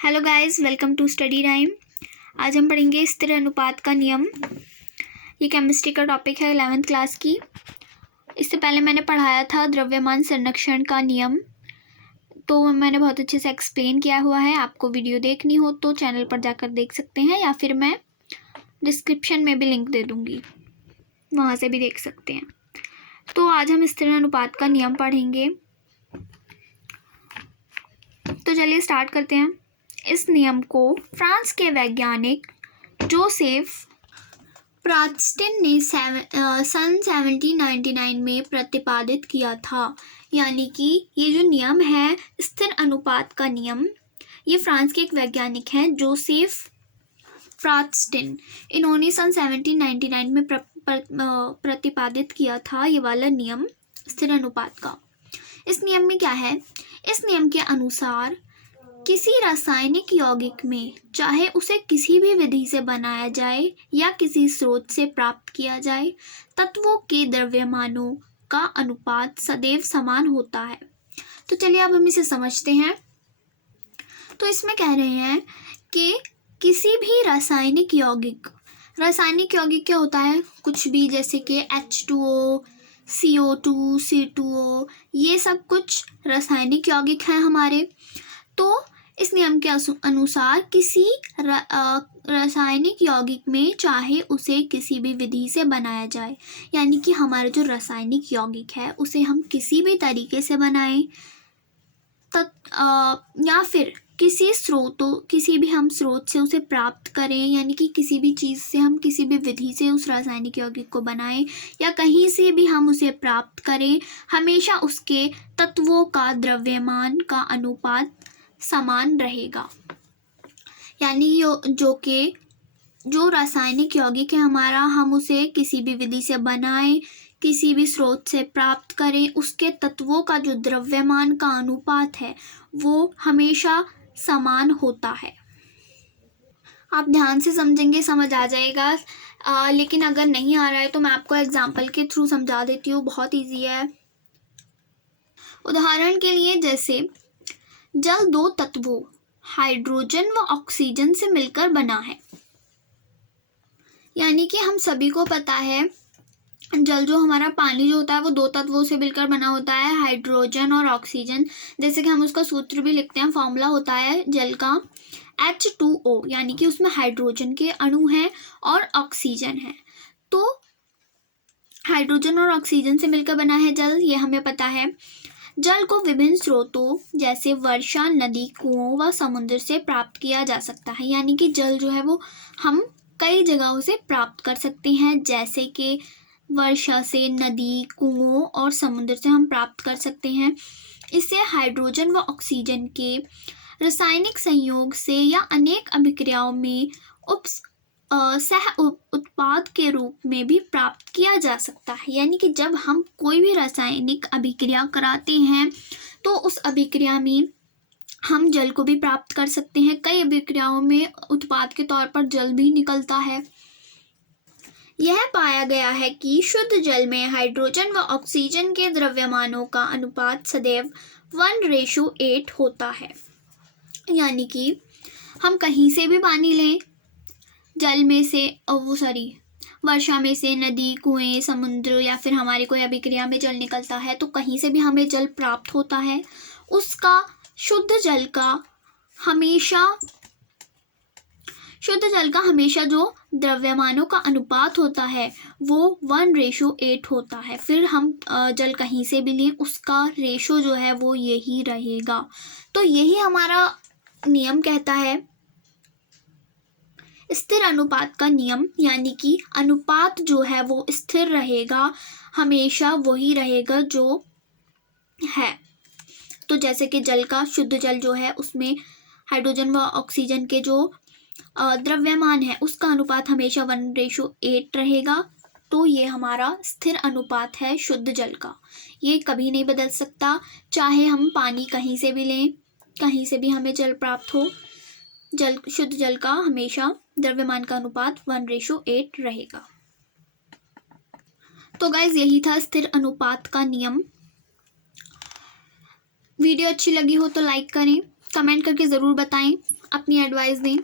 Hello guys, welcome to study time. आज हम पढ़ेंगे स्थिर अनुपात का नियम। ये केमिस्ट्री का टॉपिक है 11th क्लास की। इससे पहले मैंने पढ़ाया था द्रव्यमान संरक्षण का नियम, तो मैंने बहुत अच्छे से एक्सप्लेन किया हुआ है। आपको वीडियो देखनी हो तो चैनल पर जाकर देख सकते हैं, या फिर मैं डिस्क्रिप्शन में भी लिंक दे दूँगी, वहाँ से भी देख सकते हैं। तो आज हम स्थिर अनुपात का नियम पढ़ेंगे। तो चलिए स्टार्ट करते हैं। इस नियम को फ्रांस के वैज्ञानिक जोसेफ प्रास्टिन ने सन 1799 में प्रतिपादित किया था। यानी कि ये जो नियम है स्थिर अनुपात का नियम, ये फ्रांस के एक वैज्ञानिक हैं जोसेफ प्रास्टिन। इन्होंने सन 1799 में प्रतिपादित किया था ये वाला नियम स्थिर अनुपात का। इस नियम में क्या है? इस नियम के अनुसार किसी रासायनिक यौगिक में, चाहे उसे किसी भी विधि से बनाया जाए या किसी स्रोत से प्राप्त किया जाए, तत्वों के द्रव्यमानों का अनुपात सदैव समान होता है। तो चलिए अब हम इसे समझते हैं। तो इसमें कह रहे हैं कि किसी भी रासायनिक यौगिक क्या होता है? कुछ भी, जैसे कि H2O, CO2, C2O, ये सब कुछ रासायनिक यौगिक हैं हमारे। तो इस नियम के अनुसार किसी रासायनिक यौगिक में, चाहे उसे किसी भी विधि से बनाया जाए, यानी कि हमारा जो रासायनिक यौगिक है उसे हम किसी भी तरीके से बनाएं या फिर किसी भी हम स्रोत से उसे प्राप्त करें, यानी कि किसी भी चीज़ से हम किसी भी विधि से उस रासायनिक यौगिक को बनाएं या कहीं से भी हम उसे प्राप्त करें, हमेशा उसके तत्वों का द्रव्यमान का अनुपात समान रहेगा। यानी जो रासायनिक यौगिक है हमारा, हम उसे किसी भी विधि से बनाएं, किसी भी स्रोत से प्राप्त करें, उसके तत्वों का जो द्रव्यमान का अनुपात है वो हमेशा समान होता है। आप ध्यान से समझेंगे, समझ आ जाएगा। लेकिन अगर नहीं आ रहा है तो मैं आपको एग्जाम्पल के थ्रू समझा देती हूँ, बहुत ईजी है। उदाहरण के लिए, जैसे जल दो तत्वों हाइड्रोजन व ऑक्सीजन से मिलकर बना है। यानी कि हम सभी को पता है जल, जो हमारा पानी जो होता है वो दो तत्वों से मिलकर बना होता है, हाइड्रोजन और ऑक्सीजन। जैसे कि हम उसका सूत्र भी लिखते हैं, फॉर्मूला होता है जल का H2O, यानी कि उसमें हाइड्रोजन के अणु हैं और ऑक्सीजन है। तो हाइड्रोजन और ऑक्सीजन से मिलकर बना है जल, ये हमें पता है। जल को विभिन्न स्रोतों जैसे वर्षा, नदी, कुओं व समुद्र से प्राप्त किया जा सकता है। यानी कि जल जो है वो हम कई जगहों से प्राप्त कर सकते हैं, जैसे कि वर्षा से, नदी, कुओं और समुद्र से हम प्राप्त कर सकते हैं। इसे हाइड्रोजन व ऑक्सीजन के रासायनिक संयोग से या अनेक अभिक्रियाओं में सह उत्पाद के रूप में भी प्राप्त किया जा सकता है। यानी कि जब हम कोई भी रासायनिक अभिक्रिया कराते हैं तो उस अभिक्रिया में हम जल को भी प्राप्त कर सकते हैं। कई अभिक्रियाओं में उत्पाद के तौर पर जल भी निकलता है। यह पाया गया है कि शुद्ध जल में हाइड्रोजन व ऑक्सीजन के द्रव्यमानों का अनुपात सदैव 1:8 होता है। यानी कि हम कहीं से भी पानी लें, जल में से वर्षा में से, नदी, कुएं, समुद्र या फिर हमारी कोई अभिक्रिया में जल निकलता है, तो कहीं से भी हमें जल प्राप्त होता है, उसका शुद्ध जल का हमेशा जो द्रव्यमानों का अनुपात होता है वो 1:8 होता है। फिर हम जल कहीं से भी लें, उसका रेशो जो है वो यही रहेगा। तो यही हमारा नियम कहता है, स्थिर अनुपात का नियम। यानी कि अनुपात जो है वो स्थिर रहेगा, हमेशा वही रहेगा जो है। तो जैसे कि जल का, शुद्ध जल जो है उसमें हाइड्रोजन व ऑक्सीजन के जो द्रव्यमान है उसका अनुपात हमेशा 1:8 रहेगा। तो ये हमारा स्थिर अनुपात है शुद्ध जल का, ये कभी नहीं बदल सकता। चाहे हम पानी कहीं से भी लें, कहीं से भी हमें जल प्राप्त हो, शुद्ध जल का हमेशा द्रव्यमान का अनुपात 1:8 रहेगा। तो गाइज यही था स्थिर अनुपात का नियम। वीडियो अच्छी लगी हो तो लाइक करें, कमेंट करके ज़रूर बताएं, अपनी एडवाइस दें।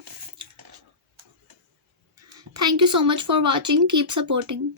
Thank you so much for watching, keep supporting.